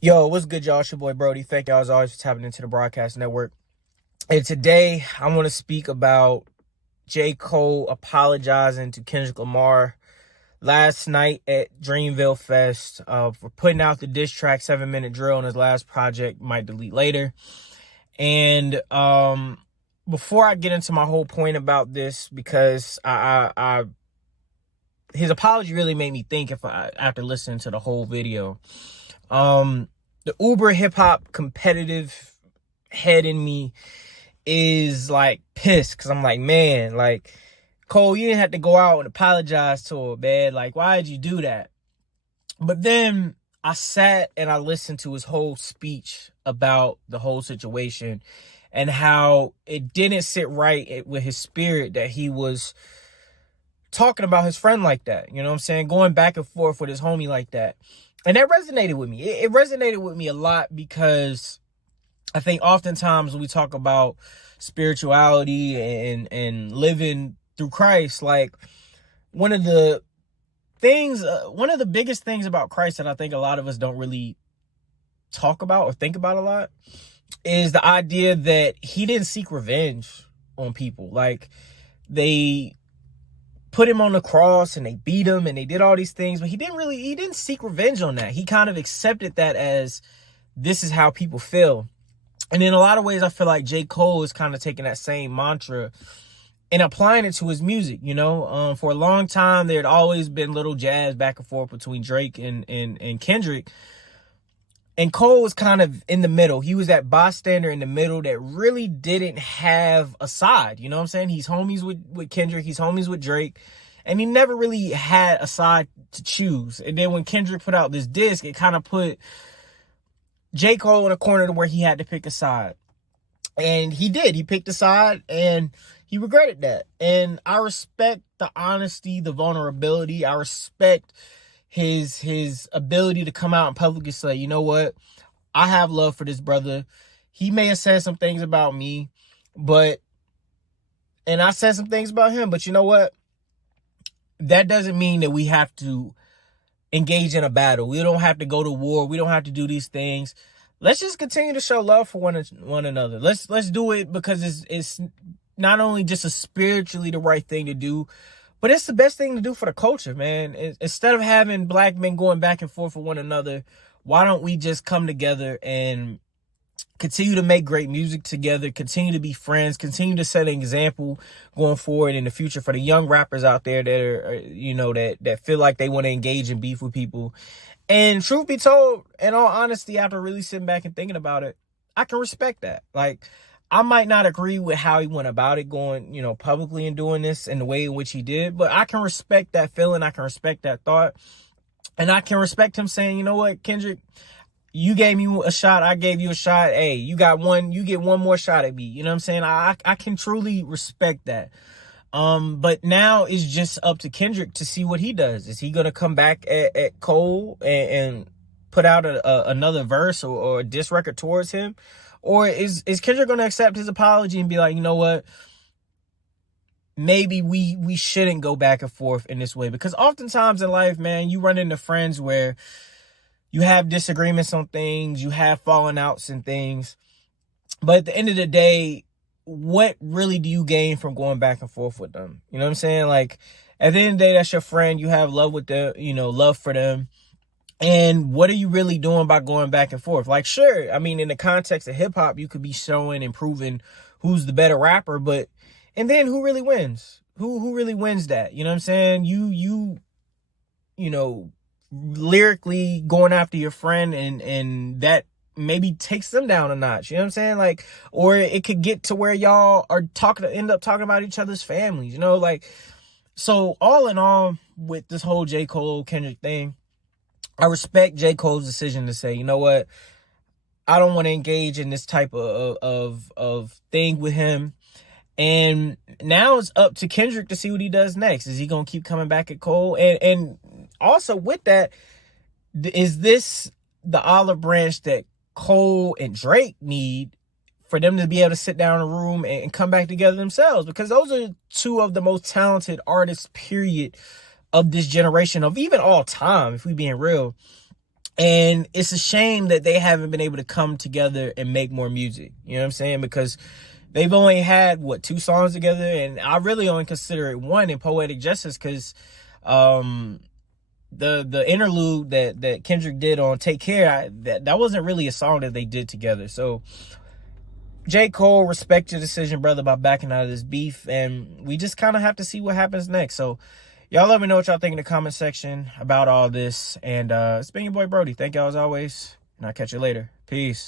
Yo, what's good, y'all? It's your boy Brody. Thank y'all as always for tapping into the Broadcast Network. And today I want to speak about J. Cole apologizing to Kendrick Lamar last night at Dreamville Fest for putting out the diss track 7 Minute Drill on his last project, might delete later. And before I get into my whole point about this, because his apology really made me think after listening to the whole video. The uber hip hop competitive head in me is like pissed because I'm like, man, like, Cole, you didn't have to go out and apologize to him, man. Like, why did you do that? But then I sat and I listened to his whole speech about the whole situation and how it didn't sit right with his spirit that he was talking about his friend like that. You know what I'm saying? Going back and forth with his homie like that. And that resonated with me. It resonated with me a lot because I think oftentimes when we talk about spirituality and living through Christ, like one of the biggest things about Christ that I think a lot of us don't really talk about or think about a lot is the idea that he didn't seek revenge on people. Like, they put him on the cross and they beat him and they did all these things, but he didn't seek revenge on that. He kind of accepted that as this is how people feel. And in a lot of ways, I feel like J. Cole is kind of taking that same mantra and applying it to his music. You know, for a long time, there had always been little jabs back and forth between Drake and Kendrick. And Cole was kind of in the middle. He was that bystander in the middle that really didn't have a side. You know what I'm saying? He's homies with Kendrick. He's homies with Drake. And he never really had a side to choose. And then when Kendrick put out this disc, it kind of put J. Cole in a corner to where he had to pick a side. And he did. He picked a side and he regretted that. And I respect the honesty, the vulnerability. I respect his ability to come out in public and say, you know what, I have love for this brother. He may have said some things about me, and I said some things about him, but you know what, that doesn't mean that we have to engage in a battle. We don't have to go to war. We don't have to do these things. Let's just continue to show love for one another. Let's do it because it's not only just a spiritually the right thing to do, but it's the best thing to do for the culture, man. Instead of having black men going back and forth with one another, why don't we just come together and continue to make great music together, continue to be friends, continue to set an example going forward in the future for the young rappers out there that are, you know, that feel like they want to engage in beef with people. And truth be told, in all honesty, after really sitting back and thinking about it, I can respect that. Like, I might not agree with how he went about it, going, you know, publicly and doing this in the way in which he did, but I can respect that feeling. I can respect that thought. And I can respect him saying, you know what, Kendrick, you gave me a shot. I gave you a shot. Hey, you get one more shot at me. You know what I'm saying? I can truly respect that. But now it's just up to Kendrick to see what he does. Is he going to come back at Cole and put out another verse or a diss record towards him? Or is Kendrick going to accept his apology and be like, you know what, maybe we shouldn't go back and forth in this way? Because oftentimes in life, man, you run into friends where you have disagreements on things, you have falling outs and things. But at the end of the day, what really do you gain from going back and forth with them? You know what I'm saying? Like, at the end of the day, that's your friend. You have love with them, you know, love for them. And what are you really doing by going back and forth? Like, sure, I mean, in the context of hip hop, you could be showing and proving who's the better rapper, and then who really wins? Who really wins that? You know what I'm saying? You know, lyrically going after your friend and that maybe takes them down a notch. You know what I'm saying? Like, or it could get to where y'all are end up talking about each other's families, you know, like, so all in all, with this whole J. Cole Kendrick thing, I respect J. Cole's decision to say, you know what, I don't want to engage in this type of thing with him. And now it's up to Kendrick to see what he does next. Is he going to keep coming back at Cole? And also with that, is this the olive branch that Cole and Drake need for them to be able to sit down in a room and come back together themselves? Because those are two of the most talented artists, period, of this generation, of even all time, if we being real. And it's a shame that they haven't been able to come together and make more music. You know what I'm saying? Because they've only had, 2 songs together? And I really only consider it one in Poetic Justice because the interlude that Kendrick did on Take Care, that wasn't really a song that they did together. So J. Cole, respect your decision, brother, by backing out of this beef. And we just kind of have to see what happens next. So y'all let me know what y'all think in the comment section about all this. And it's been your boy Brody. Thank y'all as always. And I'll catch you later. Peace.